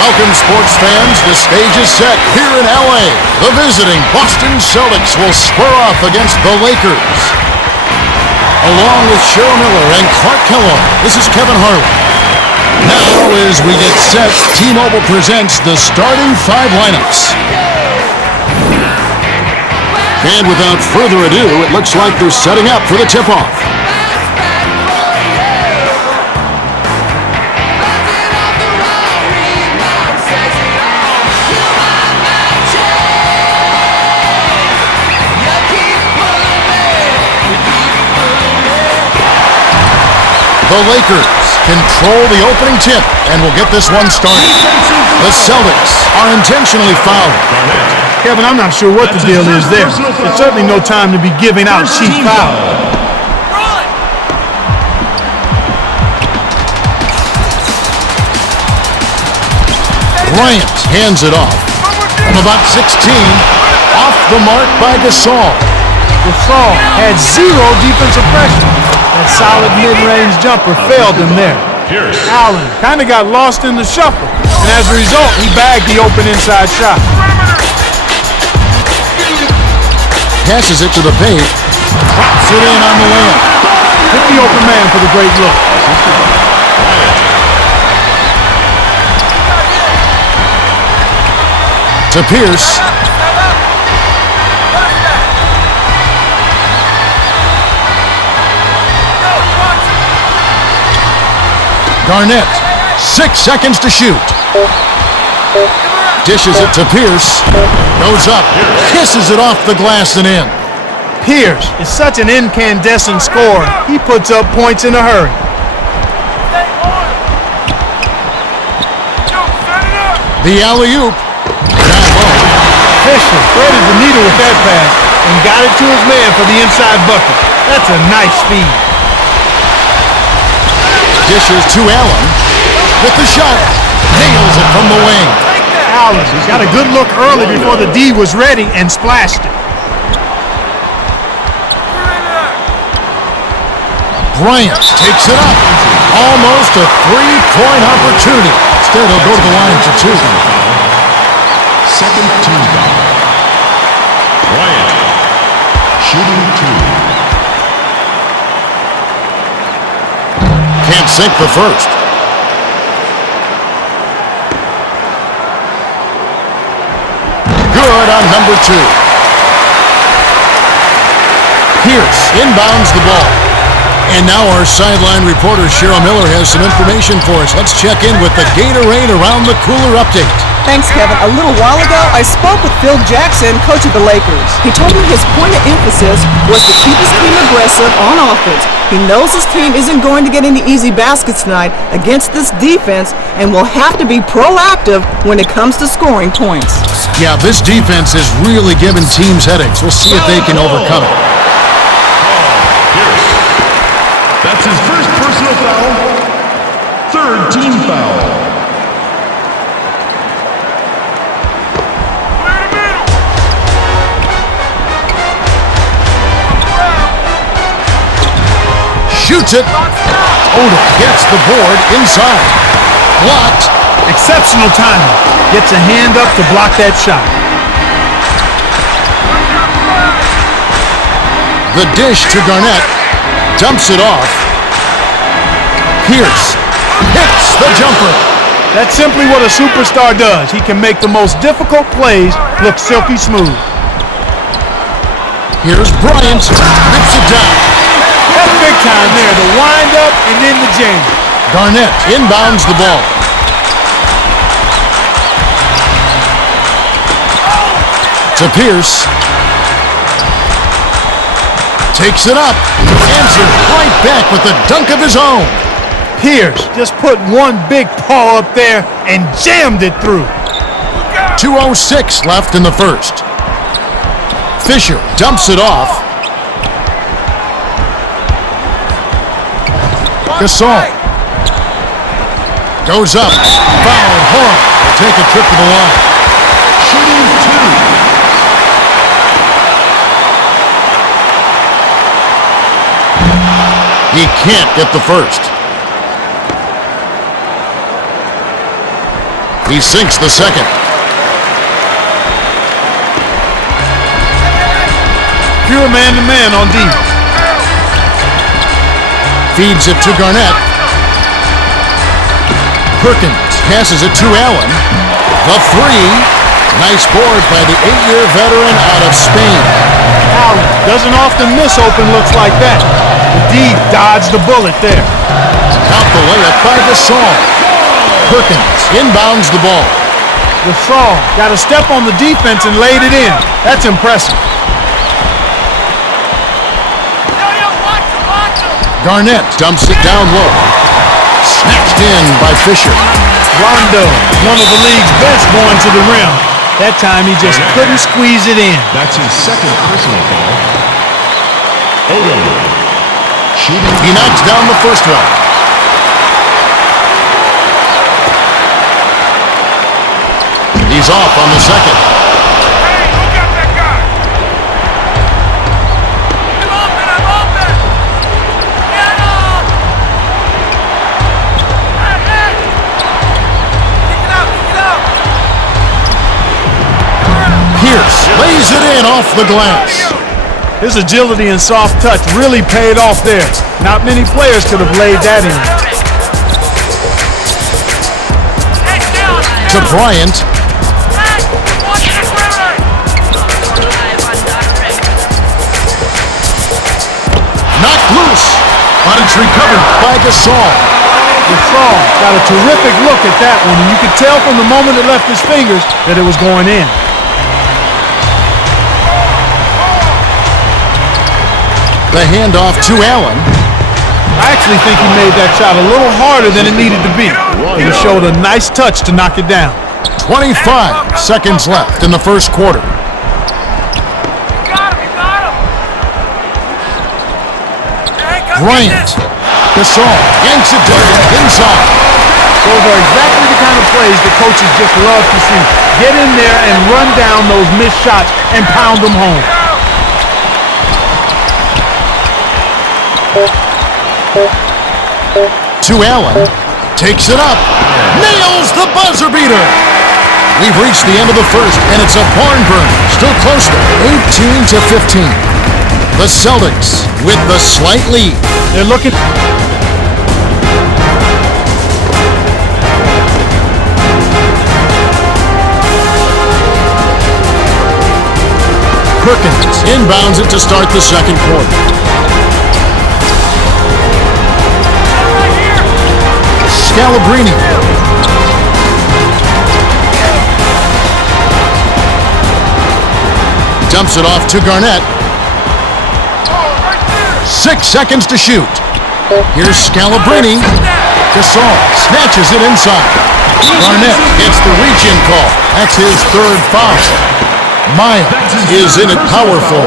Welcome, sports fans. The stage is set here in LA. The visiting Boston Celtics will square off against the Lakers. Along with Cheryl Miller and Clark Kellogg, this is Kevin Harlan. Now, as we get set, T-Mobile presents the starting five lineups. And without further ado, it looks like they're setting up for the tip-off. The Lakers control the opening tip and will get this one started. The Celtics are intentionally fouled. Kevin, I'm not sure what the deal is there. There's certainly no time to be giving out cheap fouls. Bryant hands it off. From about 16, off the mark by Gasol. Gasol had zero defensive pressure. That solid mid-range jumper failed him there. Allen kind of got lost in the shuffle, and as a result, he bagged the open inside shot. Passes it to the paint. Drops it in on the layup. Hit the open man for the great look. To Pierce. Garnet, 6 seconds to shoot. Dishes it to Pierce. Goes up, kisses it off the glass and in. Pierce is such an incandescent scorer. He puts up points in a hurry. The alley-oop. Down low. Fisher threaded the needle with that pass and got it to his man for the inside bucket. That's a nice feed. Dishes to Allen with the shot. Nails it from the wing. Allen got a good look early before the D was ready and splashed it. Bryant takes it up. Almost a three-point opportunity. Instead, he'll go to the line for two. Second team foul. Bryant, shooting two. Can't sink the first. Good on number two. Pierce inbounds the ball. And now our sideline reporter Cheryl Miller has some information for us. Let's check in with the Gatorade Around the Cooler update. Thanks, Kevin. A little while ago, I spoke with Phil Jackson, coach of the Lakers. He told me his point of emphasis was to keep his team aggressive on offense. He knows his team isn't going to get any easy baskets tonight against this defense and will have to be proactive when it comes to scoring points. Yeah, this defense is really giving teams headaches. We'll see if they can overcome it. Pierce. That's his first personal foul. Third team foul. Shoots it. Oda gets the board inside. Blocked. Exceptional timing. Gets a hand up to block that shot. The dish to Garnet. Dumps it off. Pierce hits the jumper. That's simply what a superstar does. He can make the most difficult plays look silky smooth. Here's Bryant. Rips it down. That's big time there. The wind up and then the jam. Garnet inbounds the ball. To Pierce. Takes it up. Answered right back with a dunk of his own. Pierce just put one big paw up there and jammed it through. 2:06 left in the first. Fisher dumps it off. Gasol goes up. Foul. Horn will take a trip to the line. Shooting two. He can't get the first. He sinks the second. Pure man-to-man on D. Feeds it to Garnet. Perkins passes it to Allen. The three. Nice board by the 8-year veteran out of Spain. Allen doesn't often miss open looks like that. The D dodged the bullet there. Out the layup by Gasol. Perkins inbounds the ball. Gasol got a step on the defense and laid it in. That's impressive. Garnet dumps it down low. Snatched in by Fisher. Rondo, one of the league's best going to the rim. That time he just couldn't squeeze it in. That's his second personal foul. Odom. Shooting. He knocks down the first one. He's off on the second. Hey, who got that guy? I'm open! Get up! Hey! Kick it out! Pierce lays it in off the glass. His agility and soft touch really paid off there. Not many players could have laid that in. To Bryant. Knocked loose, but it's recovered by Gasol. Gasol got a terrific look at that one, and you could tell from the moment it left his fingers that it was going in. The handoff to Allen. I actually think he made that shot a little harder than it needed to be. He showed a nice touch to knock it down. 25 seconds left in the first quarter. Bryant. Gasol yanks it down inside. Those are exactly the kind of plays that coaches just love to see. Get in there and run down those missed shots and pound them home. To Allen. Takes it up. Nails the buzzer beater. We've reached the end of the first, and it's a barn burner. Still close to 18-15. The Celtics with the slight lead. They're looking. Perkins inbounds it to start the second quarter. Scalabrini. Dumps it off to Garnet. 6 seconds to shoot. Here's Scalabrini. Gasol snatches it inside. Garnet gets the reach-in call. That's his third foul. Miles is in it powerful.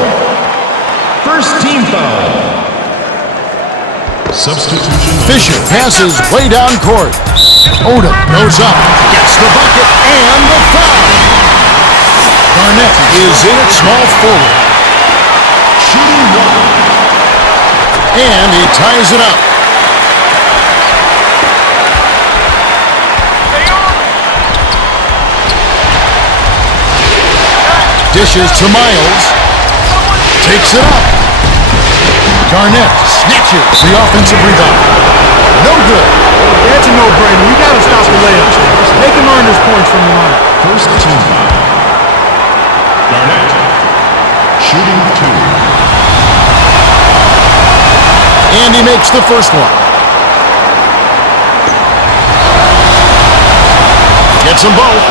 First team foul. Substitution. Fisher passes way down court. Odom goes up, gets the bucket, and the foul. Garnet is in at small forward. Shooting one. And he ties it up. Dishes to Miles. Takes it up. Garnet snatches the offensive rebound. No good. That's a no-brainer. You got to stop the layups. Make him earn his points from the line. First team foul. Garnet. Shooting two. And he makes the first one. Gets them both.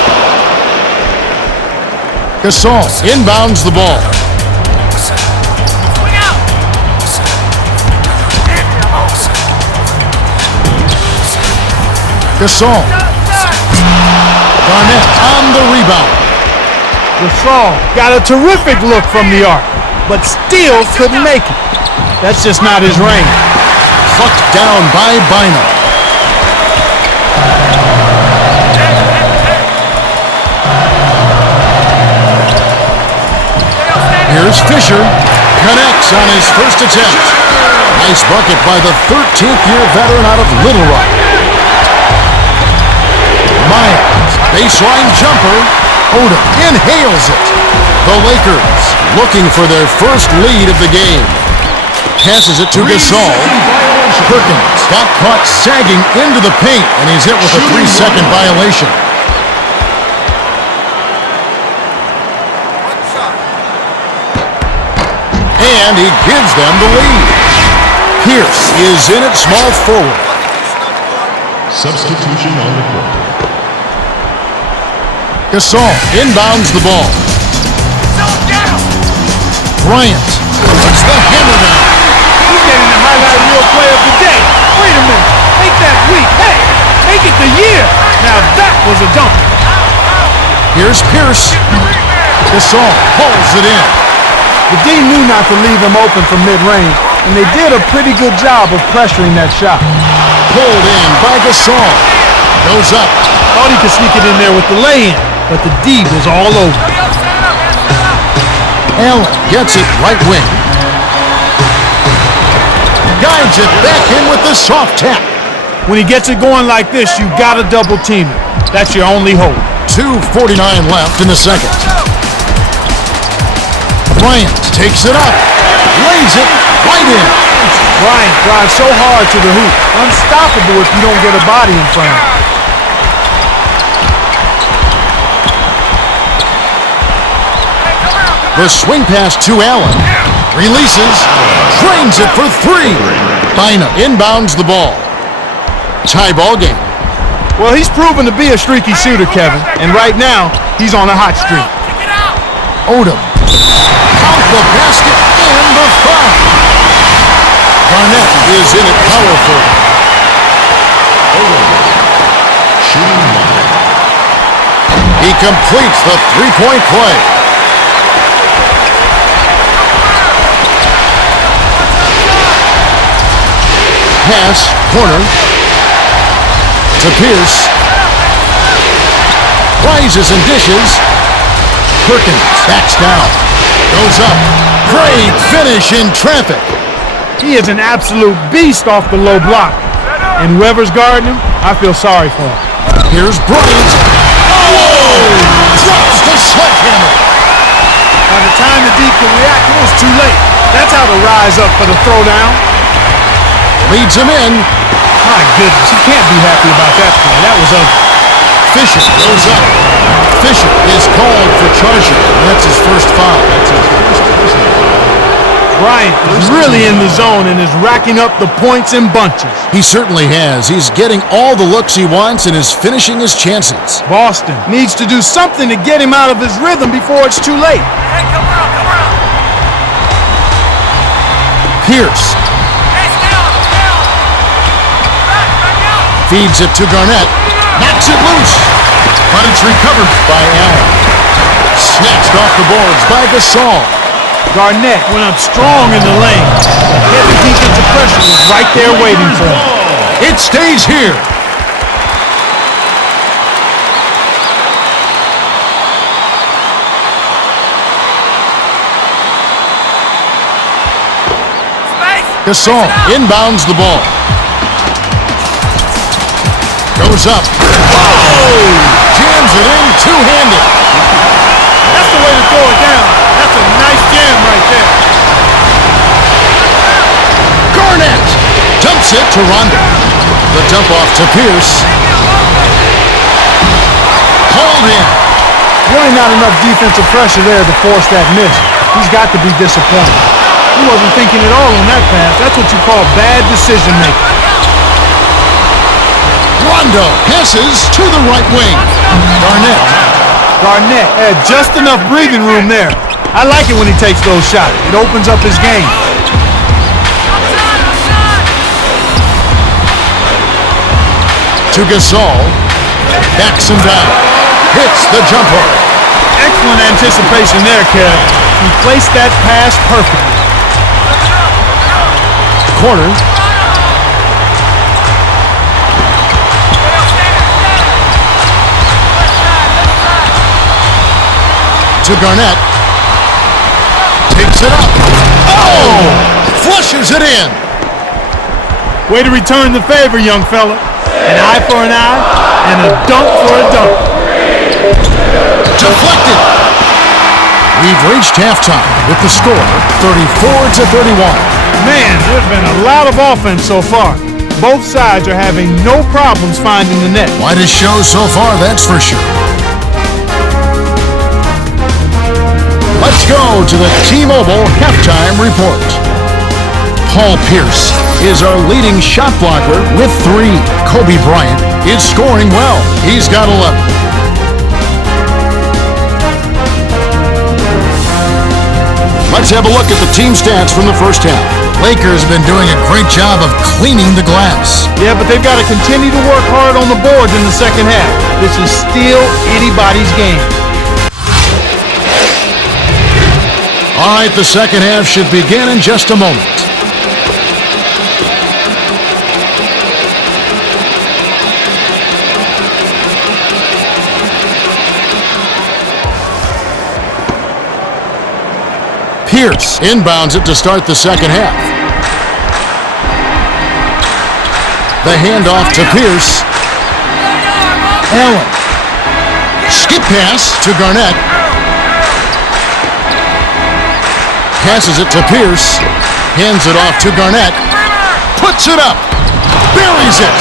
Gasol inbounds the ball. Gasol. Garnet on the rebound. Gasol got a terrific look from the arc, but still couldn't make it. That's just not his range. Plucked down by Bynum. Here's Fisher. Connects on his first attempt. Nice bucket by the 13th-year veteran out of Little Rock. Myers, baseline jumper. Odom inhales it. The Lakers looking for their first lead of the game. Passes it to Gasol. Perkins got caught sagging into the paint, and he's hit with a 3-second violation. And he gives them the lead. Pierce is in at small forward. Substitution on the court. Gasol inbounds the ball. Bryant puts the hammer down. He's getting the highlight reel play of the day. Wait a minute. Make that week. Hey, make it the year. Now that was a dunk. Here's Pierce. Gasol pulls it in. The D knew not to leave him open from mid-range, and they did a pretty good job of pressuring that shot. Pulled in by Gasol. Goes up. Thought he could sneak it in there with the lay-in, but the D was all over. Allen gets it right wing. Guides it back in with the soft tap. When he gets it going like this, you gotta double team it. That's your only hope. 2:49 left in the second. Bryant takes it up. Lays it right in. Bryant drives so hard to the hoop. Unstoppable if you don't get a body in front of him. The swing pass to Allen. Releases. Drains it for three. Bynum inbounds the ball. Tie ball game. Well, he's proven to be a streaky shooter, Kevin. And right now, he's on a hot streak. Odom. Count the basket and the foul. Garnet is in it powerful. Odom. Shooting one. He completes the three-point play. Pass, corner, to Pierce. Rises and dishes. Perkins backs down. Goes up. Great finish in traffic. He is an absolute beast off the low block. And whoever's guarding him, I feel sorry for him. Here's Bryant. Oh! Drops the sledgehammer. By the time the D could react, it was too late. That's how to rise up for the throwdown. Leads him in. My goodness, he can't be happy about that play. That was ugly. Fisher goes up. Fisher is called for charging. That's his first foul. Bryant is really in the zone and is racking up the points in bunches. He certainly has. He's getting all the looks he wants and is finishing his chances. Boston needs to do something to get him out of his rhythm before it's too late. Hey, come around. Pierce Hey, stay on. Back out. feeds it to Garnet. Knocks it loose. But it's recovered by Allen. Snatched off the boards by Gasol. Garnet went up strong in the lane. Heavy defensive pressure was right there waiting for him. It stays here. Gasol inbounds the ball. Goes up. Oh! Jams it in two-handed. That's the way to throw it down. That's a nice jam right there. Garnet dumps it to Rondo. The dump off to Pierce. Hauled in. Really not enough defensive pressure there to force that miss. He's got to be disappointed. He wasn't thinking at all on that pass. That's what you call bad decision making. Rondo passes to the right wing. Garnet had just enough breathing room there. I like it when he takes those shots. It opens up his game. To Gasol. Backs him down. Hits the jumper. Excellent anticipation there, Kev. He placed that pass perfectly. Corner. To Garnet. Takes it up. Oh! Flushes it in. Way to return the favor, young fella. An eye for an eye and a dunk for a dunk. Deflected. We've reached halftime with the score 34-31. Man, there's been a lot of offense so far. Both sides are having no problems finding the net. Quite a show so far, that's for sure. Let's go to the T-Mobile halftime report. Paul Pierce is our leading shot blocker with 3. Kobe Bryant is scoring well. He's got 11. Let's have a look at the team stats from the first half. Lakers have been doing a great job of cleaning the glass. Yeah, but they've got to continue to work hard on the boards in the second half. This is still anybody's game. All right, the second half should begin in just a moment. Pierce inbounds it to start the second half. The handoff to Pierce. Allen. Skip pass to Garnet. Passes it to Pierce. Hands it off to Garnet. Puts it up. Buries it.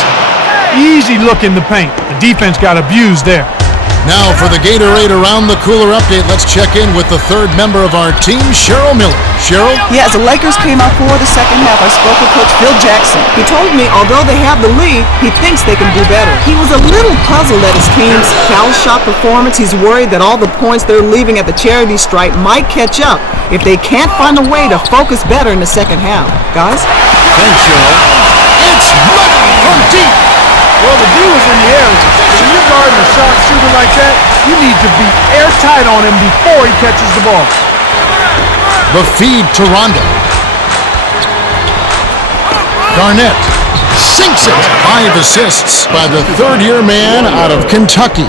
Easy look in the paint. The defense got abused there. Now for the Gatorade Around the Cooler update, let's check in with the third member of our team, Cheryl Miller. Cheryl? Yeah, as the Lakers came out for the second half, I spoke with Coach Phil Jackson. He told me although they have the lead, he thinks they can do better. He was a little puzzled at his team's foul shot performance. He's worried that all the points they're leaving at the charity stripe might catch up if they can't find a way to focus better in the second half. Guys? Thanks, Cheryl. It's money from deep. Well, the D was in the air. When you're guarding a sharp shooter like that, you need to be airtight on him before he catches the ball. The feed to Rondo. Garnet sinks it. 5 assists by the third-year man out of Kentucky.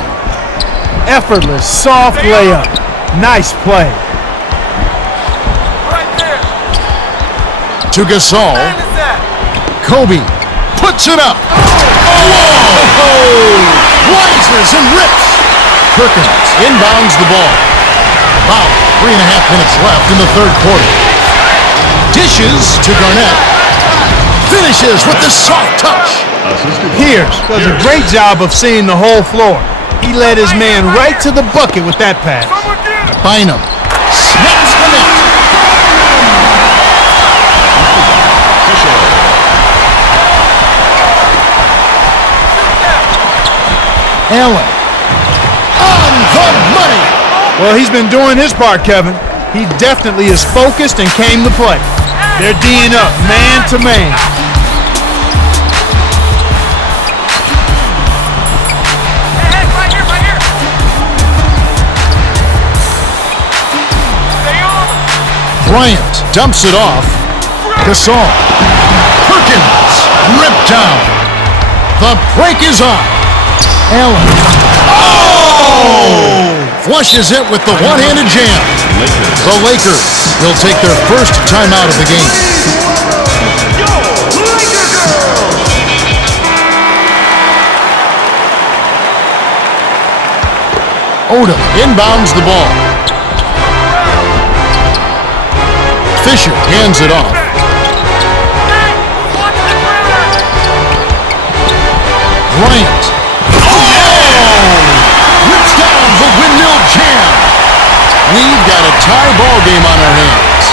Effortless, soft layup. Nice play. To Gasol. Kobe puts it up. Rises and rips. Perkins inbounds the ball. About 3.5 minutes left in the third quarter. Dishes to Garnet. Finishes with the soft touch. Pierce does a great job of seeing the whole floor. He led his man right to the bucket with that pass. Bynum snaps the net. Allen on the money. Well, he's been doing his part, Kevin. He definitely is focused and came to play. They're D'ing up, man to man. Hey, right here, right here. Stay on. Bryant dumps it off. Gasol. Perkins ripped down. The break is on. Allen. Oh! Flushes it with the one-handed jam. The Lakers will take their first timeout of the game. Odom inbounds the ball. Fisher hands it off. Bryant. Rips down the windmill jam. We've got a tie ball game on our hands.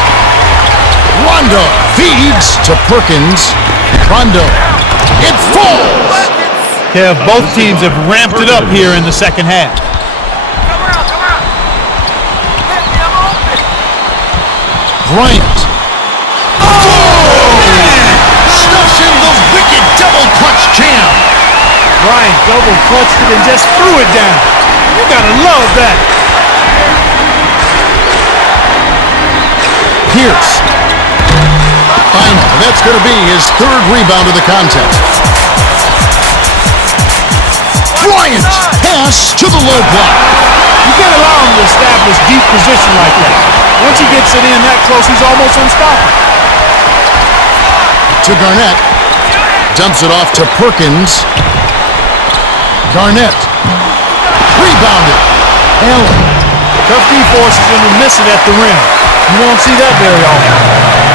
Rondo feeds to Perkins. Rondo. It falls. Kev, both teams have ramped it up here in the second half. Come around, come around. Hit me, I'm open. Bryant. Oh! Stuffs in the wicked double clutch jam. Bryant double clutched it and just threw it down. You gotta love that. Pierce. Final. That's going to be his third rebound of the contest. Bryant. Pass to the low block. You can't allow him to establish deep position like that. Once he gets it in that close, he's almost unstoppable. To Garnet. Dumps it off to Perkins. Garnet. Rebounded. Allen. Tough D forces him to miss it at the rim. You won't see that very often.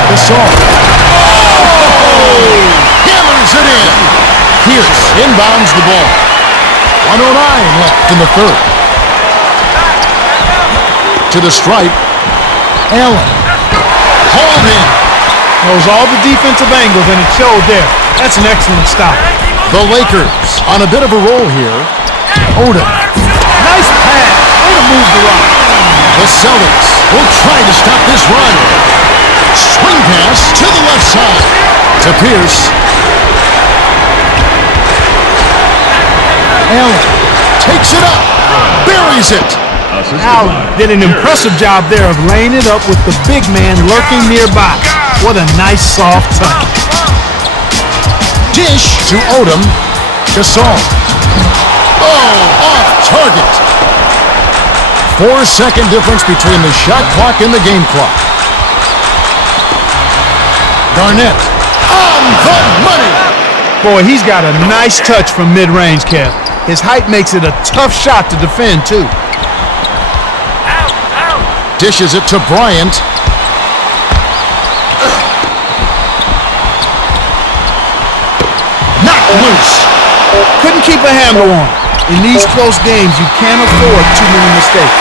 Gasol. Oh! Hammers it in. Pierce inbounds the ball. 109 left in the third. To the stripe. Allen. Hauled in. Knows all the defensive angles, and it showed there. That's an excellent stop. The Lakers on a bit of a roll here. Odom. Nice pass. Way to move the rock. The Celtics will try to stop this run. Swing pass to the left side. To Pierce. Allen takes it up. Buries it. Allen did an impressive job there of laying it up with the big man lurking nearby. What a nice soft touch. Dish to Odom. Gasol. Oh, off target. 4-second difference between the shot clock and the game clock. Garnet on the money. Boy, he's got a nice touch from mid-range, Kev. His height makes it a tough shot to defend, too. Dishes it to Bryant. Knocked loose. Couldn't keep a handle on it. In these close games, you can't afford too many mistakes.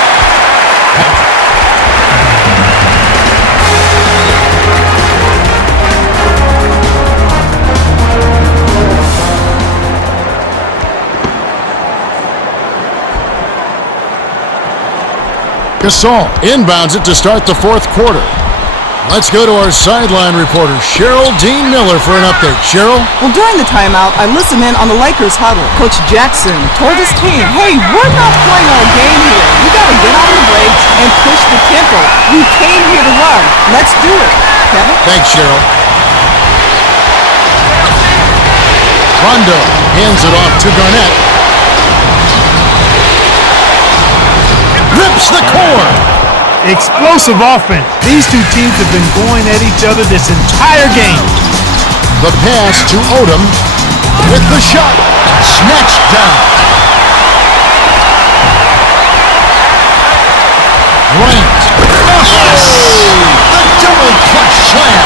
Gasol inbounds it to start the fourth quarter. Let's go to our sideline reporter, Cheryl Dean Miller, for an update. Cheryl? Well, during the timeout, I listened in on the Lakers huddle. Coach Jackson told his team, hey, we're not playing our game here. We got to get on the break and push the tempo. We came here to run. Let's do it. Kevin? Thanks, Cheryl. Rondo hands it off to Garnet. Rips the core. Explosive offense. These two teams have been going at each other this entire game. The pass to Odom with the shot. Snatched down. Bryant. Yes! The double clutch slam.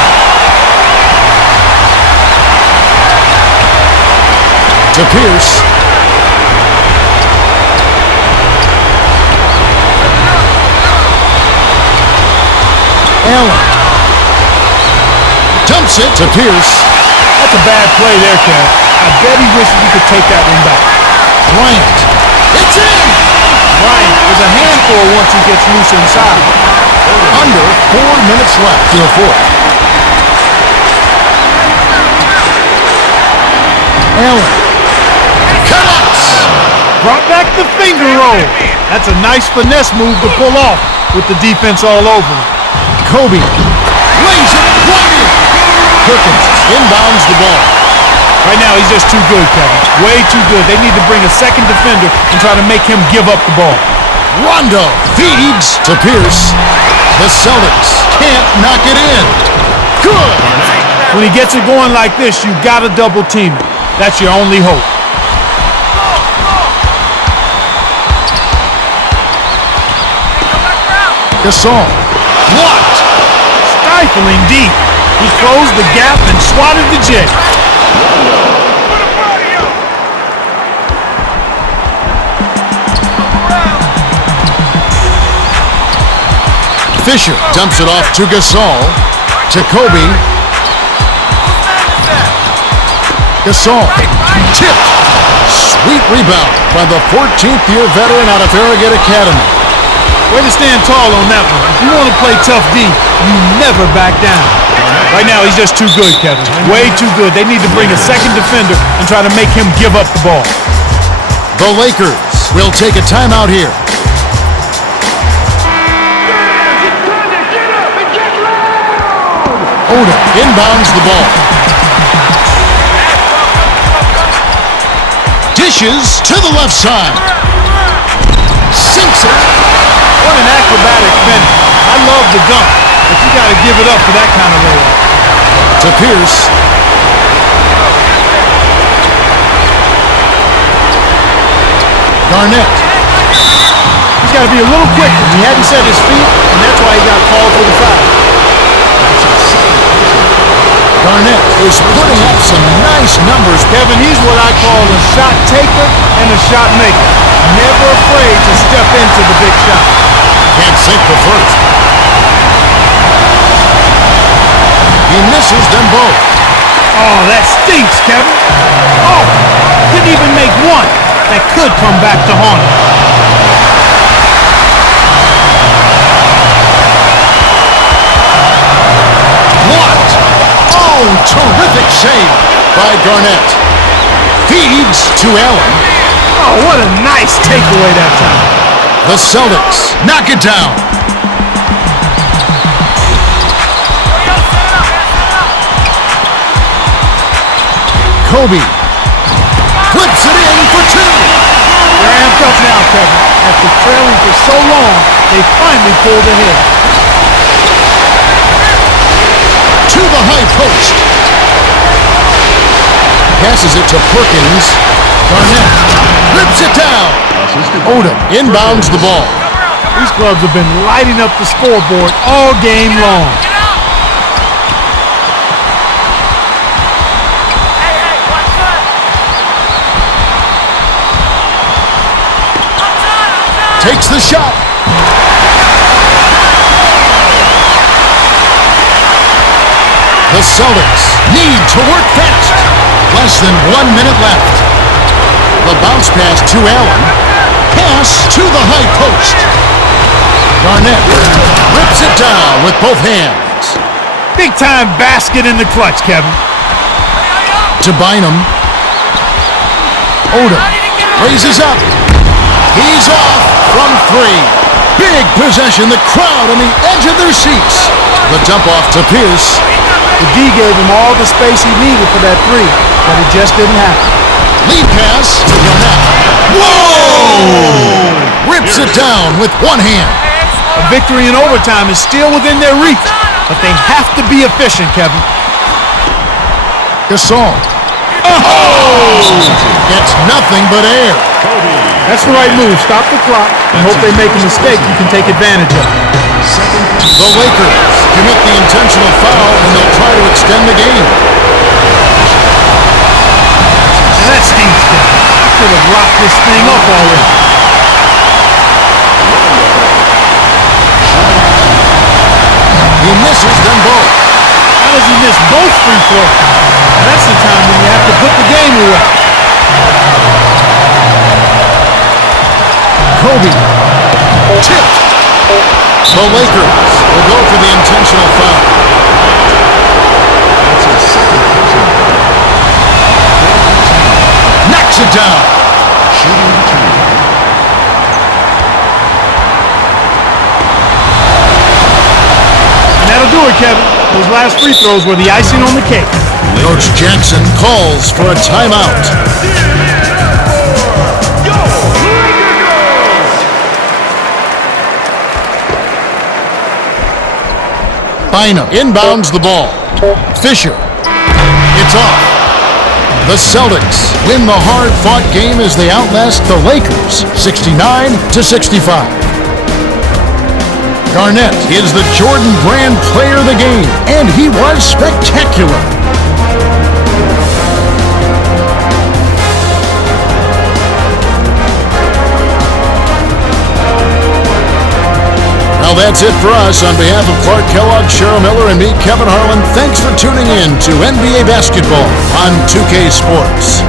To Pierce. Allen dumps it to Pierce. That's a bad play there, Kev. I bet he wishes he could take that one back. Bryant. It's in! Bryant is a handful once he gets loose inside. Under 4 minutes left in the fourth. Allen connects. Brought back the finger roll. That's a nice finesse move to pull off with the defense all over him. Kobe lays it right in. Perkins inbounds the ball. Right now, he's just too good, Kevin. Way too good. They need to bring a second defender and try to make him give up the ball. Rondo feeds to Pierce. The Celtics can't knock it in. Good. When he gets it going like this, you got to double team it. That's your only hope. Gasol blocked. Stifling deep. He closed the gap and swatted the jet. Fisher dumps it off to Gasol. To Kobe. Gasol tipped. Sweet rebound by the 14th-year veteran out of Farragut Academy. Way to stand tall on that one. If you want to play tough D, you never back down. Right now, he's just too good, Kevin. Way too good. They need to bring a second defender and try to make him give up the ball. The Lakers will take a timeout here. Odom inbounds the ball. Dishes to the left side. Sinks it. What an acrobatic finish. I love the dunk, but you got to give it up for that kind of layup. To Pierce. Garnet. He's got to be a little quicker. He hadn't set his feet, and that's why he got called for the foul. Garnet is putting up some nice numbers. Kevin, he's what I call a shot taker and a shot maker. Never afraid to step into the big shot. Can't sink the first. He misses them both. Oh, that stinks, Kevin. Oh, couldn't even make one. That could come back to haunt him. Blocked. Oh, terrific save by Garnet. Feeds to Allen. Oh, what a nice takeaway that time. The Celtics knock it down. Kobe flips it in for two. They're amped up now, Kevin. After trailing for so long, they finally pulled ahead. To the high post. Passes it to Perkins. Garnet flips it down. Odom inbounds the ball. These clubs have been lighting up the scoreboard all game long. Takes the shot. The Celtics need to work fast. Less than 1 minute left. The bounce pass to Allen. Pass to the high post. Garnet rips it down with both hands. Big time basket in the clutch, Kevin. To Bynum. Odom raises up. He's off from three. Big possession. The crowd on the edge of their seats. The dump off to Pierce. The D gave him all the space he needed for that three, but it just didn't happen. Lead pass to Garnet. Whoa! Rips it down with one hand. A victory in overtime is still within their reach, but they have to be efficient, Kevin. Gasol. Oh! Gets nothing but air. That's the right move. Stop the clock and hope they make a mistake you can take advantage of. The Lakers commit the intentional foul and they'll try to extend the game. And that stinks, Kevin. I could have locked this thing up already. He misses them both. How does he miss both free throws? Now that's the time when you have to put the game away. Kobe. Tipped. The Lakers will go for the intentional foul. Knocks it down. And that'll do it, Kevin. Those last free throws were the icing on the cake. Coach Jackson calls for a timeout. Bynum inbounds the ball. Fisher. It's off. The Celtics win the hard-fought game as they outlast the Lakers 69-65. Garnet is the Jordan Brand player of the game, and he was spectacular. Well, that's it for us. On behalf of Clark Kellogg, Cheryl Miller, and me, Kevin Harlan, thanks for tuning in to NBA Basketball on 2K Sports.